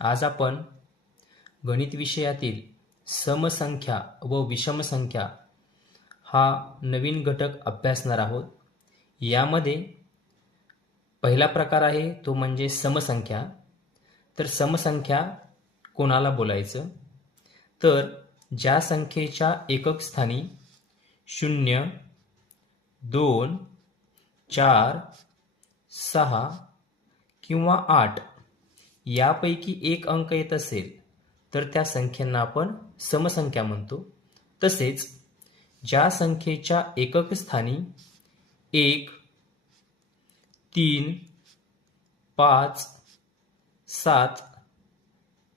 आज आपण गणित विषयातील समसंख्या व विषमसंख्या हा नवीन घटक अभ्यासणार आहोत। यामध्ये पहिला प्रकार आहे तो म्हणजे समसंख्या। तर समसंख्या कोणाला बोलायचं, तर ज्या संख्येच्या एकक स्थानी 0, 2, 4, 6 किंवा 8 यापैकी एक अंक येत असेल तर त्या संख्येंना आपण समसंख्या म्हणतो। तसेच ज्या संख्येच्या एकक स्थानी 1, 3, 5, 7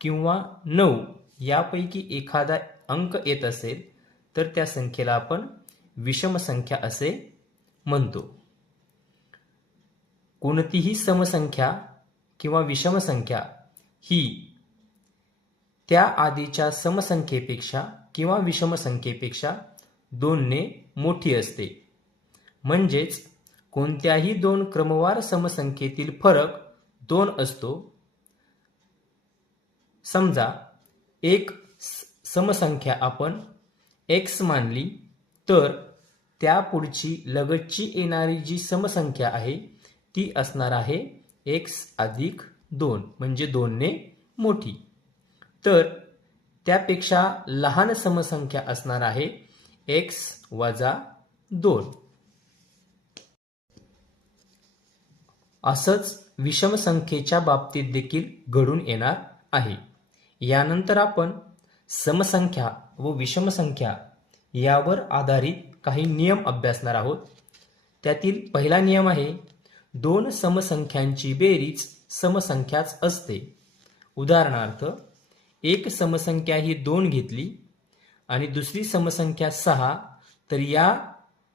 किंवा 9 यापैकी एखादा अंक येत असेल तर त्या संख्येला आपण विषमसंख्या असे म्हणतो। कोणतीही समसंख्या किंवा विषमसंख्या ही त्या आधीच्या समसंख्येपेक्षा किंवा विषमसंख्येपेक्षा 2 ने मोठी असते। म्हणजेच कोणत्याही दोन क्रमवार समसंख्येतील फरक 2 असतो। समजा एक समसंख्या आपण x मानली तर त्या पुढची लगतची येणारी जी समसंख्या आहे ती असणार आहे x अधिक 2 म्हणजे 2 ने मोठी। तर त्यापेक्षा लहान समसंख्या असणार आहे x वजा 2। असंच विषमसंख्येच्या बाबतीत देखील घडून येणार आहे। यानंतर आपण समसंख्या व विषमसंख्या यावर आधारित काही नियम अभ्यासणार आहोत। त्यातील पहिला नियम आहे दोन समसंख्यांची बेरीज समसंख्याच असते। उदाहरणार्थ एक समसंख्या ही 2 घेतली आणि दुसरी समसंख्या 6 तर या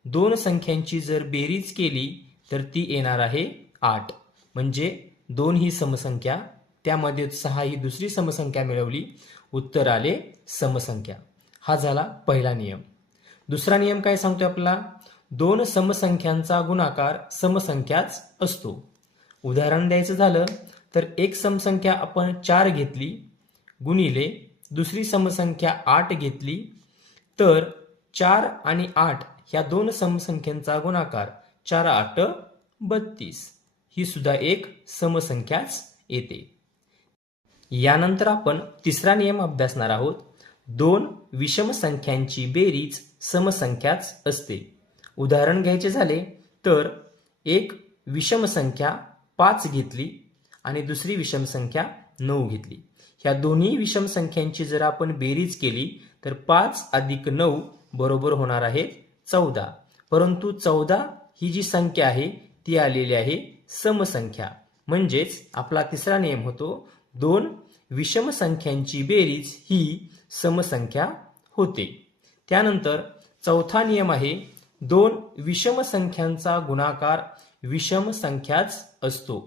दोन संख्यांची जर बेरीज केली तर ती येणार आहे 8। म्हणजे 2 ही समसंख्या त्यामध्ये 6 ही दुसरी समसंख्या मिळवली, उत्तर आले समसंख्या। हा झाला पहिला नियम। दुसरा नियम काय सांगतोय आपल्याला, दोन समसंख्यांचा गुणाकार समसंख्याच असतो। उदाहरण द्यायचं झालं तर एक समसंख्या आपण 4 घेतली गुणिले दुसरी समसंख्या 8 घेतली तर 4 आणि 8 ह्या दोन समसंख्यांचा गुणाकार 4 8 32 ही सुद्धा एक समसंख्याच येते। यानंतर आपण तिसरा नियम अभ्यासणार आहोत, दोन विषम संख्यांची बेरीज समसंख्याच असते। उदाहरण घ्यायचे झाले तर एक विषम संख्या 5 घेतली आणि दुसरी विषम संख्या 9 घेतली। ह्या दोन्ही विषम संख्यांची जर आपण बेरीज केली तर 5 अधिक 9 बरोबर होणार आहे 14। परंतु 14 ही जी संख्या आहे ती आलेली आहे समसंख्या। म्हणजेच आपला तिसरा नियम होतो दोन विषम संख्यांची बेरीज ही समसंख्या होते। त्यानंतर चौथा नियम आहे दोन विषम संख्यांचा गुणाकार विषम संख्याच असतो।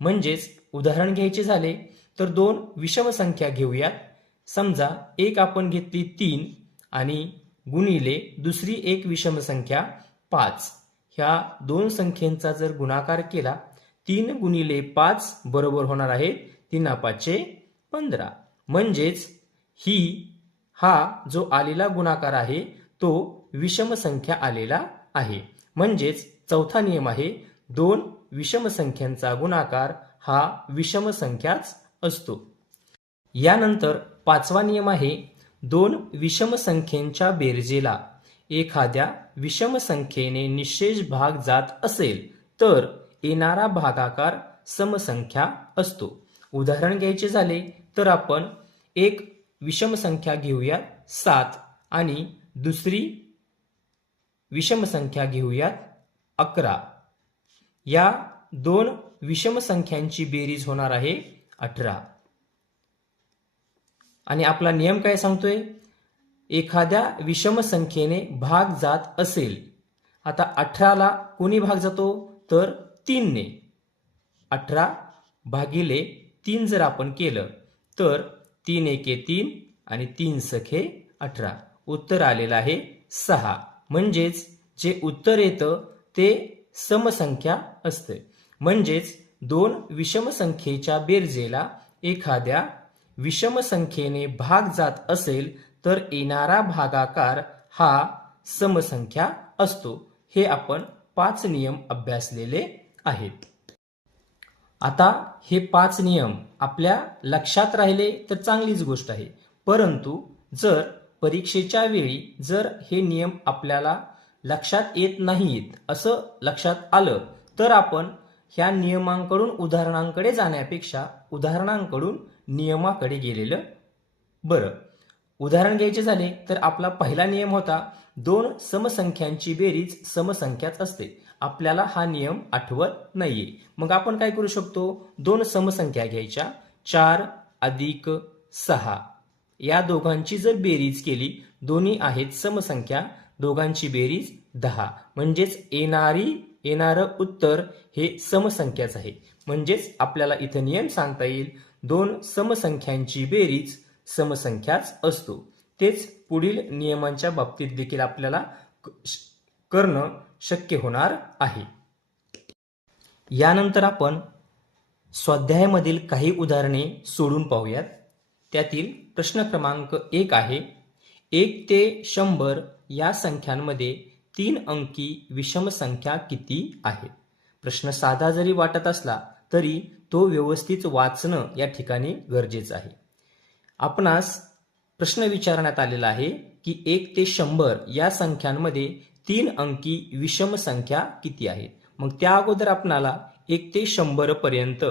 म्हणजेच उदाहरण घ्यायचे झाले तर दोन विषम संख्या घेऊयात। समजा एक आपण घेतली 3 आणि गुणिले दुसरी एक विषम संख्या 5। ह्या दोन संख्येचा जर गुणाकार केला 3 गुणिले 5 बरोबर होणार आहे 3 5 15। म्हणजेच हा जो आलेला गुणाकार आहे तो विषम संख्या आलेला आहे। म्हणजेच चौथा नियम आहे दोन विषम संख्यांचा गुणाकार हा विषम संख्याच असतो। यानंतर पाचवा नियम आहे दोन विषम संख्येच्या बेरजेला एखाद्या विषम संख्येने निःशेष भाग जात असेल तर येणारा भागाकार समसंख्या असतो। उदाहरण घ्यायचे झाले तर आपण एक विषम संख्या घेऊयात 7 आणि दुसरी विषम संख्या घेऊयात 11। या दोन विषम संख्यांची बेरीज होणार आहे 18। आणि आपला नियम काय सांगतोय, एखाद्या विषम संख्येने भाग जात असेल। आता 18 ला कोणी भाग जातो तर 3 ने। 18 भागिले 3 जर आपण केलं तर 3 एके 3 आणि 3 सखे 18 उत्तर आलेलं आहे 6। म्हणजेच जे उत्तर येतं ते समसंख्या असते। म्हणजेच दोन विषम संख्येच्या बेरजेला एखाद्या विषम संख्येने भाग जात असेल तर येणारा भागाकार हा समसंख्या असतो. हे आपण 5 नियम अभ्यासलेले आहेत. आता हे 5 नियम आपल्या लक्षात राहिले तर चांगलीच गोष्ट आहे, परंतु जर परीक्षेच्या वेळी जर हे नियम आपल्याला लक्षात येत नाहीत असं लक्षात आलं तर आपण ह्या नियमांकडून उदाहरणांकडे जाण्यापेक्षा उदाहरणांकडून नियमाकडे गेलेलं बरं. उदाहरण घ्यायचे झाले तर आपला पहिला नियम होता 2 समसंख्यांची बेरीज समसंख्याच असते. आपल्याला हा नियम आठवत नाहीये. मग आपण काय करू शकतो? 2 समसंख्या घ्यायच्या, 4 अधिक 6 या दोघांची जर बेरीज केली, दोन्ही आहेत समसंख्या, दोघांची बेरीज 10, म्हणजेच येणारं उत्तर हे समसंख्याच आहे. म्हणजेच आपल्याला इथं नियम सांगता येईल 2 समसंख्यांची बेरीज समसंख्याच असतो. तेच पुढील नियमांच्या बाबतीत देखील आपल्याला करणं शक्य होणार आहे. यानंतर आपण स्वाध्यायामधील काही उदाहरणे सोडून पाहूयात. त्यातील प्रश्न क्रमांक 1 आहे 1 ते 100 या संख्यांमध्ये 3 अंकी विषम संख्या किती आहेत? प्रश्न साधा जरी वाटत असला तरी तो व्यवस्थित वाचणं या ठिकाणी गरजेचं आहे. आपणास प्रश्न विचारण्यात आलेला आहे की 1 ते 100 या संख्यांमध्ये 3 अंकी विषम संख्या किती आहेत? मग त्या अगोदर आपणाला 1 ते 100 पर्यंत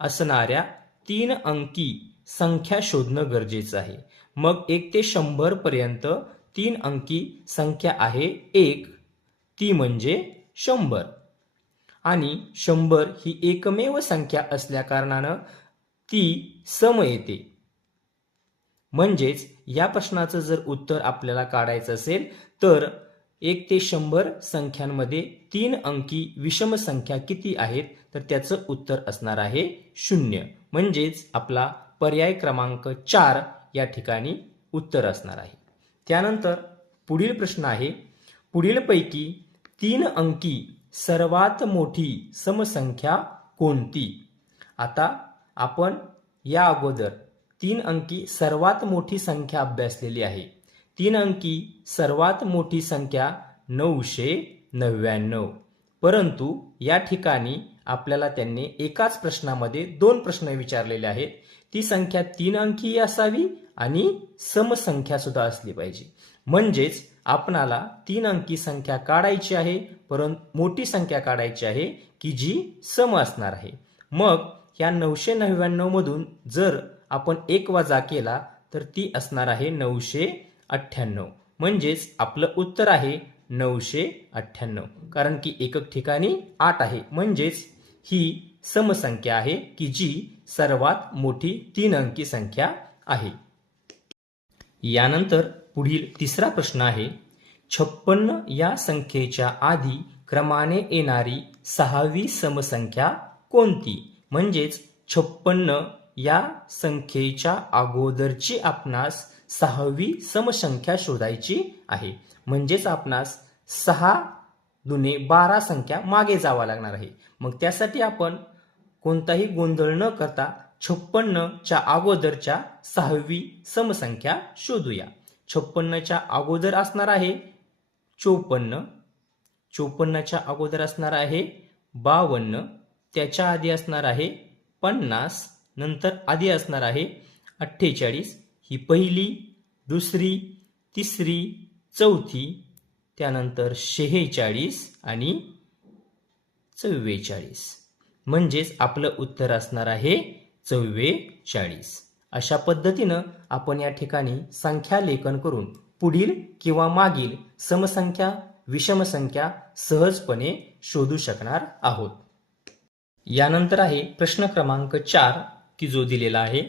असणाऱ्या 3 अंकी संख्या शोधणं गरजेचं आहे. मग 1 ते 100 पर्यंत 3 अंकी संख्या आहे 1, ती म्हणजे 100. आणि 100 ही एकमेव संख्या असल्या कारणानं ती सम येते. म्हणजेच या प्रश्नाचं जर उत्तर आपल्याला काढायचं असेल तर 1 ते 100 संख्यांमध्ये 3 अंकी विषम संख्या किती आहेत? तर त्याचं उत्तर असणार आहे 0. म्हणजेच आपला पर्याय क्रमांक 4 या ठिकाणी उत्तर असणार आहे. त्यानंतर पुढील प्रश्न आहे पुढीलपैकी 3 अंकी सर्वात मोठी समसंख्या कोणती? आता आपण या अगोदर 3 अंकी सर्वात मोठी संख्या अभ्यासलेली आहे. 3 अंकी सर्वात मोठी संख्या 999. परंतु या ठिकाणी आपल्याला त्यांनी एकाच प्रश्नामध्ये 2 प्रश्न विचारलेले आहेत. ती संख्या 3 अंकी असावी आणि समसंख्या सुद्धा असली पाहिजे. म्हणजेच आपणाला 3 अंकी संख्या काढायची आहे, परंतु मोठी संख्या काढायची आहे की जी सम असणार आहे. मग या 999 मधून जर आपण 1 वजा केला तर ती असणार आहे 998. म्हणजेच आपलं उत्तर आहे 998. कारण की एकक ठिकाणी 8 आहे. म्हणजेच ही समसंख्या आहे की जी सर्वात मोठी 3 अंकी संख्या आहे. यानंतर पुढील तिसरा प्रश्न आहे 56 या संख्येच्या आधी क्रमाने येणारी 6वी समसंख्या कोणती? म्हणजेच 56 या संख्येच्या अगोदरची आपणास 6वी समसंख्या शोधायची आहे. म्हणजेच आपणास 6 दुने 12 संख्या मागे जावा लागणार आहे. मग त्यासाठी आपण कोणताही गोंधळ न करता 56 च्या अगोदरच्या 6वी समसंख्या शोधूया. 56 च्या अगोदर असणार आहे 54, 54 च्या अगोदर असणार आहे 52, त्याच्या आधी असणार आहे 50, नंतर आधी असणार आहे 48. ही पहिली, दुसरी, तिसरी, चौथी, त्यानंतर 46 आणि 44. म्हणजेच आपलं उत्तर असणार आहे 44. अशा पद्धतीनं आपण या ठिकाणी संख्या लेखन करून पुढील किंवा मागील समसंख्या विषमसंख्या सहजपणे शोधू शकणार आहोत. यानंतर आहे प्रश्न क्रमांक 4 की जो दिलेला आहे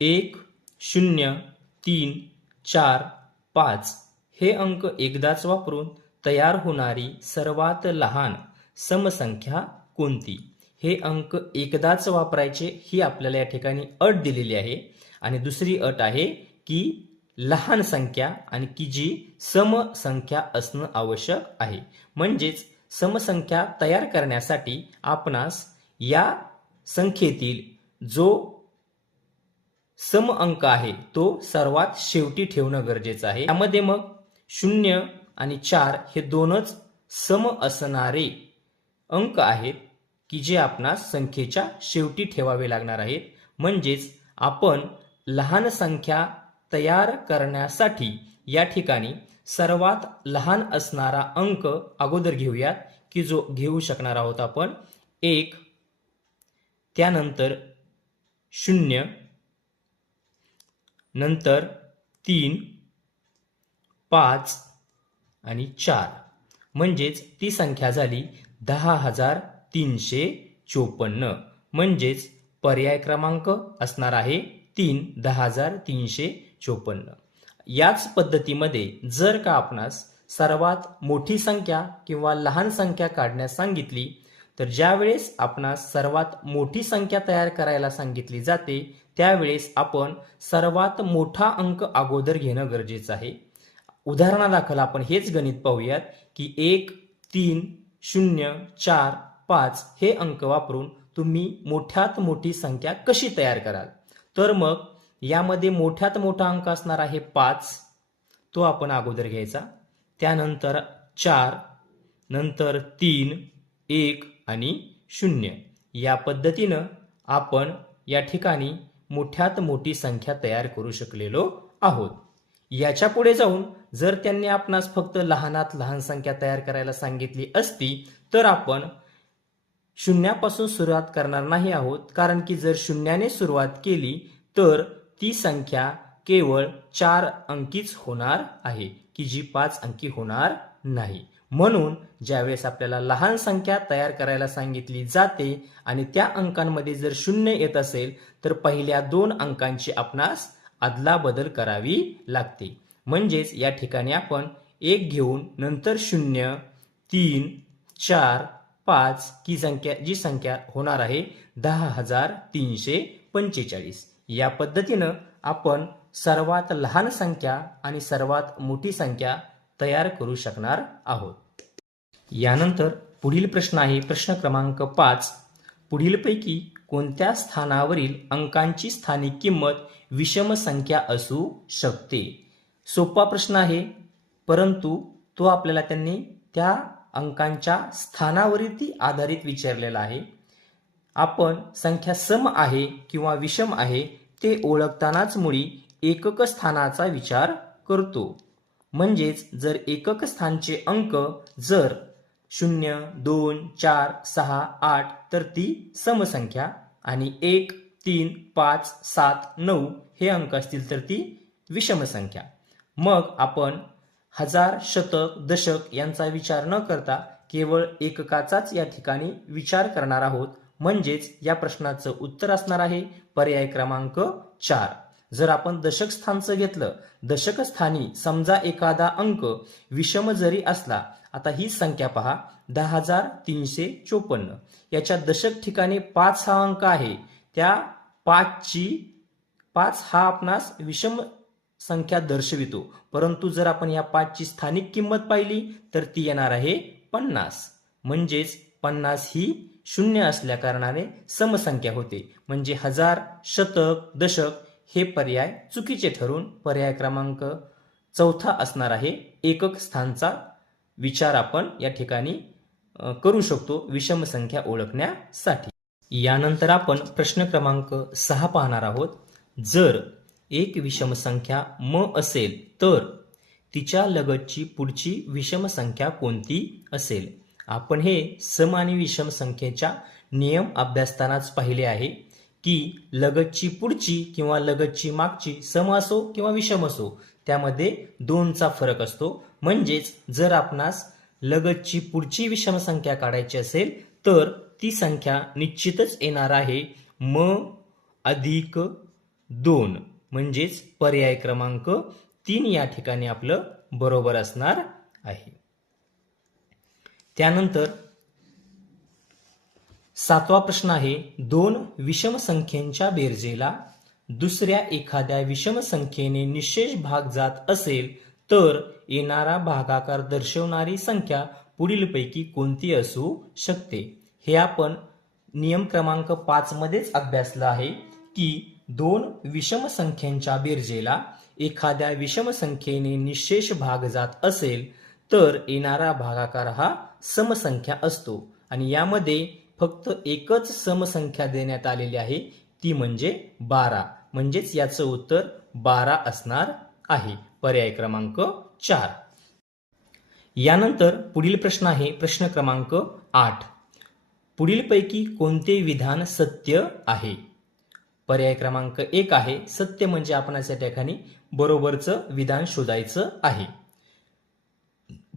1, 0, 3, 4, 5 हे अंक एकदाच वापरून तयार होणारी सर्वात लहान समसंख्या कोणती? हे अंक एकदाच वापरायचे ही आपल्याला या ठिकाणी अट दिलेली आहे. आणि दुसरी अट आहे की लहान संख्या आणि की जी समसंख्या असणं आवश्यक आहे. म्हणजेच समसंख्या तयार करण्यासाठी आपणास या संख्येतील जो सम अंक आहे तो सर्वात शेवटी ठेवणं गरजेचं आहे. त्यामध्ये मग 0 आणि 4 हे दोनच सम असणारे अंक आहेत की जे आपणास संख्येच्या शेवटी ठेवावे लागणार आहेत. म्हणजेच आपण लहान संख्या तयार करण्यासाठी या ठिकाणी सर्वात लहान असणारा अंक अगोदर घेऊयात की जो घेऊ शकणार आहोत आपण 1, त्यानंतर 0, नंतर 3, 5 आणि 4. म्हणजेच ती संख्या झाली 10,354. म्हणजेच पर्याय क्रमांक असणार आहे 3, 10,354. याच पद्धतीमध्ये जर का आपणास सर्वात मोठी संख्या किंवा लहान संख्या काढण्यास सांगितली तर ज्यावेळेस आपणास सर्वात मोठी संख्या तयार करायला सांगितली जाते त्यावेळेस आपण सर्वात मोठा अंक अगोदर घेणं गरजेचं आहे. उदाहरणादाखल आपण हेच गणित पाहूयात की 1, 3, 0, 4, 5 हे अंक वापरून तुम्ही मोठ्यात मोठी संख्या कशी तयार कराल. तर मग यामध्ये मोठ्यात मोठा अंक असणार आहे 5, तो आपण अगोदर घ्यायचा. त्यानंतर 4, नंतर 3, 1 आणि 0. या पद्धतीनं आपण या ठिकाणी मोठ्यात मोठी संख्या तयार करू शकलेलो आहोत. याच्या पुढे जाऊन जर त्यांनी आपणास फक्त लहानात लहान संख्या तयार करायला सांगितली असती तर आपण शून्यापासून सुरुवात करणार नाही आहोत, कारण की जर शून्याने सुरुवात केली तर ती संख्या केवळ 4 अंकीच होणार आहे की जी 5 अंकी होणार नाही. म्हणून ज्यावेळेस आपल्याला लहान संख्या तयार करायला सांगितली जाते आणि त्या अंकांमध्ये जर 0 येत असेल तर पहिल्या 2 अंकांची आपणास अदलाबदल करावी लागते. म्हणजेच या ठिकाणी आपण 1 घेऊन नंतर 0, 3, 4, 5 जी संख्या होणार आहे 10,345. या पद्धतीनं आपण सर्वात लहान संख्या आणि सर्वात मोठी संख्या तयार करू शकणार आहोत. यानंतर पुढील प्रश्न आहे प्रश्न क्रमांक 5. पुढीलपैकी कोणत्या स्थानावरील अंकांची स्थानिक किंमत विषम संख्या असू शकते. सोपा प्रश्न आहे, परंतु तो आपल्याला त्यांनी त्या अंकांच्या स्थानावरती आधारित विचारलेला आहे. आपण संख्या सम आहे किंवा विषम आहे ते ओळखतानाच मुळी एकक स्थानाचा विचार करतो. म्हणजेच जर एकक स्थानचे अंक जर 0, 2, 4, 6, 8 तर ती समसंख्या आणि 1, 3, 5, 7, 9 हे अंक असतील तर ती विषम संख्या. मग आपण हजार, शतक, दशक यांचा विचार न करता केवळ एककाचाच या ठिकाणी विचार करणार आहोत. म्हणजेच या प्रश्नाचं उत्तर असणार आहे पर्याय क्रमांक 4. जर आपण दशक स्थानचं घेतलं, दशक स्थानी समजा एखादा अंक विषम जरी असला, आता ही संख्या पहा 10,354, याच्या दशक ठिकाणी 5 हा अंक आहे, त्या 5 हा आपणास विषम संख्या दर्शवितो. परंतु जर आपण या 5 ची स्थानिक किंमत पाहिली तर ती येणार आहे 50. म्हणजेच 50 ही 0 असल्या कारणाने समसंख्या होते. म्हणजे हजार, शतक, दशक हे पर्याय चुकीचे ठरून पर्याय क्रमांक 4 असणार आहे. एकक स्थानचा विचार आपण या ठिकाणी करू शकतो विषम संख्या ओळखण्यासाठी. यानंतर आपण प्रश्न क्रमांक 6 पाहणार आहोत. जर एक विषम संख्या म असेल तर तिच्या लगतची पुढची विषम संख्या कोणती असेल. आपण हे सम आणि विषम संख्येच्या नियम अभ्यासतानाच पाहिले आहे की लगतची पुढची किंवा लगतची मागची सम असो किंवा विषम असो त्यामध्ये 2चा फरक असतो. म्हणजेच जर आपणास लगतची पुढची विषम संख्या काढायची असेल तर ती संख्या निश्चितच येणार आहे म अधिक 2. म्हणजेच पर्याय क्रमांक 3 या ठिकाणी आपलं बरोबर असणार आहे. त्यानंतर 7वा प्रश्न आहे, 2 विषम संख्येच्या बेरजेला दुसऱ्या एखाद्या विषम संख्येने निशेष भाग जात असेल तर येणारा भागाकार दर्शवणारी संख्या पुढीलपैकी कोणती असू शकते. हे आपण नियम क्रमांक 5 मध्येच अभ्यासलं आहे की दोन विषम संख्यांच्या बेरजेला एखाद्या विषम संख्येने निःशेष भाग जात असेल तर येणारा भागाकार हा समसंख्या असतो आणि यामध्ये फक्त एकच समसंख्या देण्यात आलेली आहे, ती म्हणजे 12. म्हणजेच याचं उत्तर 12 असणार आहे. पर्याय क्रमांक 4. यानंतर पुढील प्रश्न आहे प्रश्न क्रमांक 8. पुढीलपैकी कोणते विधान सत्य आहे? पर्याय क्रमांक 1 आहे सत्य म्हणजे आपणास या ठिकाणी बरोबरचं विधान शोधायचं आहे.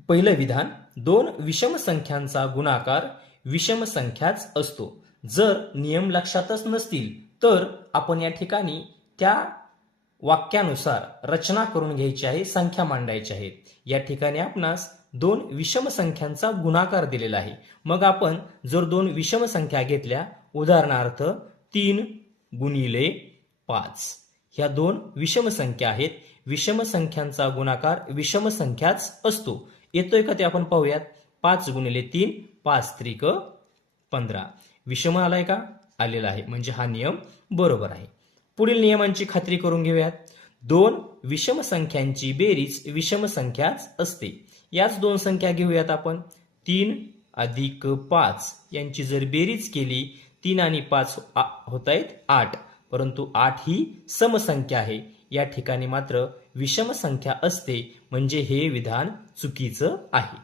पहिलं विधान, दोन विषम संख्यांचा गुणाकार विषम संख्याच असतो. जर नियम लक्षातच नसतील तर आपण या ठिकाणी त्या वाक्यानुसार रचना करून घ्यायची आहे, संख्या मांडायची आहेत. या ठिकाणी आपणास दोन विषम संख्यांचा गुणाकार दिलेला आहे. मग आपण जर दोन विषम संख्या घेतल्या, उदाहरणार्थ 3 गुणिले 5, ह्या दोन विषम संख्या आहेत. विषम संख्यांचा गुणाकार विषम संख्याच असतो. येतोय का ते आपण पाहूयात. 5 गुणिले 3, 5 त्रिक 15. विषम आलाय का? आलेला आहे. म्हणजे हा नियम बरोबर आहे. पुढील नियमांची खात्री करून घेऊयात. दोन विषम संख्यांची बेरीज विषम संख्याच असते. याच दोन संख्या घेऊयात आपण. 3 अधिक 5 यांची जर बेरीज केली, 3 आणि 5 होत आहेत 8. परंतु 8 ही समसंख्या आहे. या ठिकाणी मात्र विषम संख्या असते, म्हणजे हे विधान चुकीचं आहे.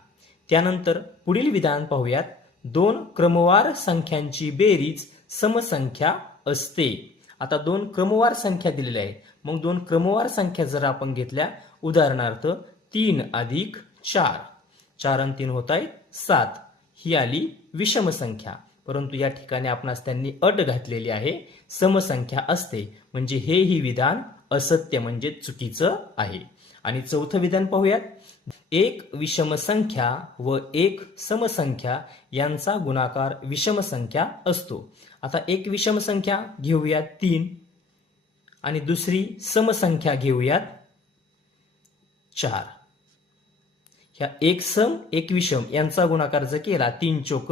त्यानंतर पुढील विधान पाहूयात. दोन क्रमवार संख्यांची बेरीज समसंख्या असते. आता दोन क्रमवार संख्या दिलेल्या आहेत. मग दोन क्रमवार संख्या जर आपण घेतल्या, उदाहरणार्थ 3 अधिक 4, 4 आणि 3 होत आहेत 7, ही आली विषम संख्या. परंतु या ठिकाणी आपणास त्यांनी अट घातलेली आहे, समसंख्या असते, म्हणजे हेही विधान असत्य म्हणजे चुकीचं आहे. आणि चौथं विधान पाहूयात. एक विषम संख्या व एक समसंख्या यांचा गुणाकार विषम संख्या असतो. आता एक विषम संख्या घेऊयात 3 आणि दुसरी समसंख्या घेऊयात 4. ह्या एक सम एक विषम यांचा गुणाकार जर केला, 3 चोक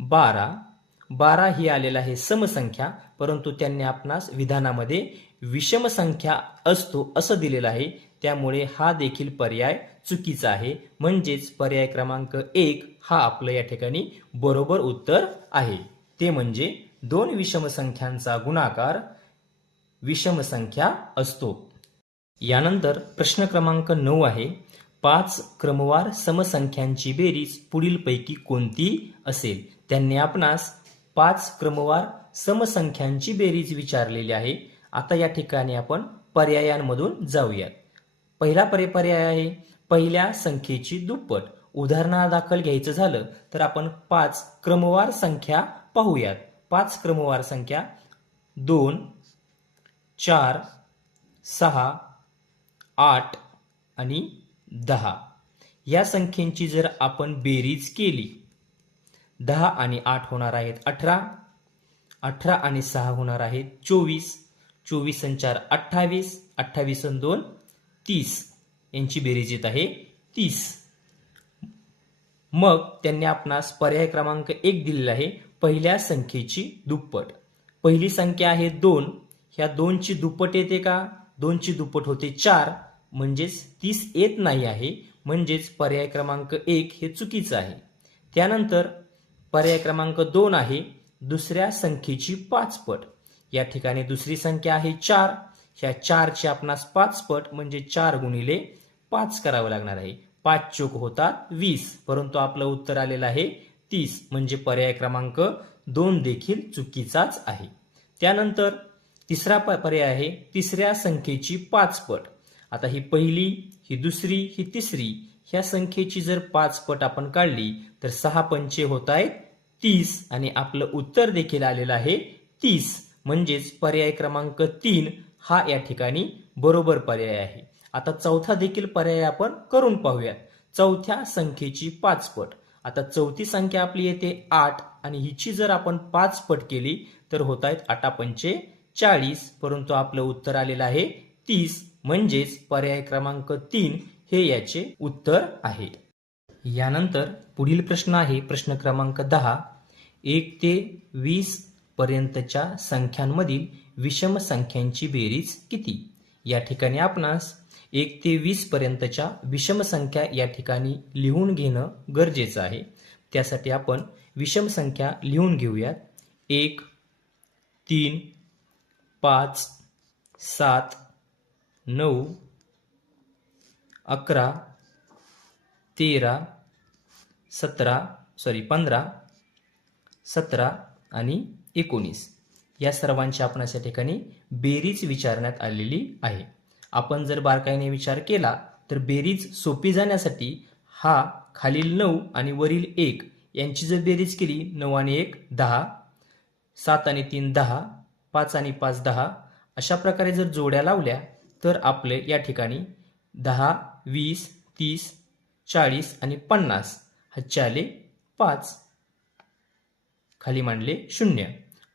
12, 12 ही आलेला आहे समसंख्या. परंतु त्यांनी आपणास विधानामध्ये विषम संख्या असतो असं दिलेलं आहे. त्यामुळे हा देखील पर्याय चुकीचा आहे. म्हणजेच पर्याय क्रमांक 1 हा आपलं या ठिकाणी बरोबर उत्तर आहे. ते म्हणजे दोन विषम संख्यांचा गुणाकार विषम संख्या असतो. यानंतर प्रश्न क्रमांक 9 आहे. 5 क्रमवार समसंख्यांची बेरीज पुढीलपैकी कोणती असेल? त्यांनी आपणास 5 क्रमवार समसंख्यांची बेरीज विचारलेली आहे. आता या ठिकाणी आपण पर्यायांमधून जाऊयात. पहिला पर्याय आहे पहिल्या संख्येची दुप्पट. उदाहरणादाखल घ्यायचं झालं तर आपण 5 क्रमवार संख्या पाहूयात. 5 क्रमवार संख्या 2, 4, 6, 8 आणि 10. या संख्येची जर आपण बेरीज केली, 10 आणि 8 होणार आहेत 18, 18 आणि 6 होणार आहेत 24, 24 आणि 4 28, 28 आणि 2 30. यांची बेरीज येत आहे 30. मग त्यांनी आपणास पर्याय क्रमांक 1 दिलेला आहे पहिल्या संख्येची दुप्पट. पहिली संख्या आहे 2. ह्या 2 ची दुप्पट येते का? 2 ची दुप्पट होते 4. म्हणजेच 30 येत नाही आहे. म्हणजेच पर्याय क्रमांक 1 हे चुकीचं आहे. त्यानंतर पर्याय क्रमांक 2 आहे दुसऱ्या संख्येची 5 पट. या ठिकाणी दुसरी संख्या आहे 4. ह्या 4 ची आपणास 5 पट म्हणजे 4 गुणिले 5 करावं लागणार आहे. 5 चोक होतात 20. परंतु आपलं उत्तर आलेलं आहे 30. म्हणजे पर्याय क्रमांक 2 देखील चुकीचाच आहे. त्यानंतर तिसरा पर्याय आहे तिसऱ्या संख्येची 5 पट. आता ही पहिली, ही दुसरी, ही तिसरी, ह्या संख्येची जर 5 पट आपण काढली तर 6 पंचे होत आहेत 30 आणि आपलं उत्तर देखील आलेलं आहे 30. म्हणजेच पर्याय क्रमांक 3 हा या ठिकाणी बरोबर पर्याय आहे. आता चौथा देखील पर्याय आपण करून पाहूयात. चौथ्या संख्येची 5 पट. आता चौथी संख्या आपली येते 8 आणि हिची जर आपण 5 पट केली तर होत आहेत 8 पंचे 40. परंतु आपलं उत्तर आलेलं आहे 30. म्हणजेच पर्याय क्रमांक 3 हे याचे उत्तर आहे. यानंतर पुढील प्रश्न आहे प्रश्न क्रमांक 10. 1 ते 20 पर्यंतच्या संख्यांमधील विषम संख्यांची बेरीज किती? या ठिकाणी आपणास 1 ते 20 पर्यंतच्या विषम संख्या या ठिकाणी लिहून घेणं गरजेचं आहे. त्यासाठी आपण विषम संख्या लिहून घेऊयात. 1, 3, 5, 7, 9, 11, 13, 15, 17 आणि 19 या सर्वांची आपणास या ठिकाणी बेरीज विचारण्यात आलेली आहे. आपण जर बारकाईने विचार केला तर बेरीज सोपी जाण्यासाठी हा खालील 9 आणि वरील 1 यांची जर बेरीज केली, 9 आणि 1 10, 7 आणि 3 10, 5 आणि 5 10 अशा प्रकारे जर जोड्या लावल्या तर आपले या ठिकाणी 10, 20, 30, 40 आणि 50 हातचे आले 5. खाली मांडले 0.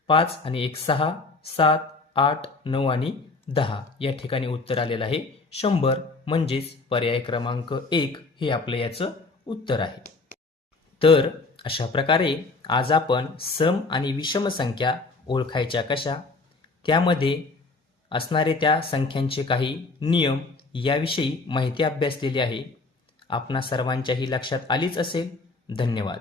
5 आणि 1 6, 7, 8, 9 आणि 10 या ठिकाणी उत्तर आलेलं आहे 100. म्हणजेच पर्याय क्रमांक 1 हे आपलं याचं उत्तर आहे. तर अशा प्रकारे आज आपण सम आणि विषम संख्या ओळखायच्या कशा, त्यामध्ये असणारे त्या संख्यांचे काही नियम याविषयी माहिती अभ्यासलेली आहे. आपणा सर्वांच्याही लक्षात आलीच असेल. धन्यवाद.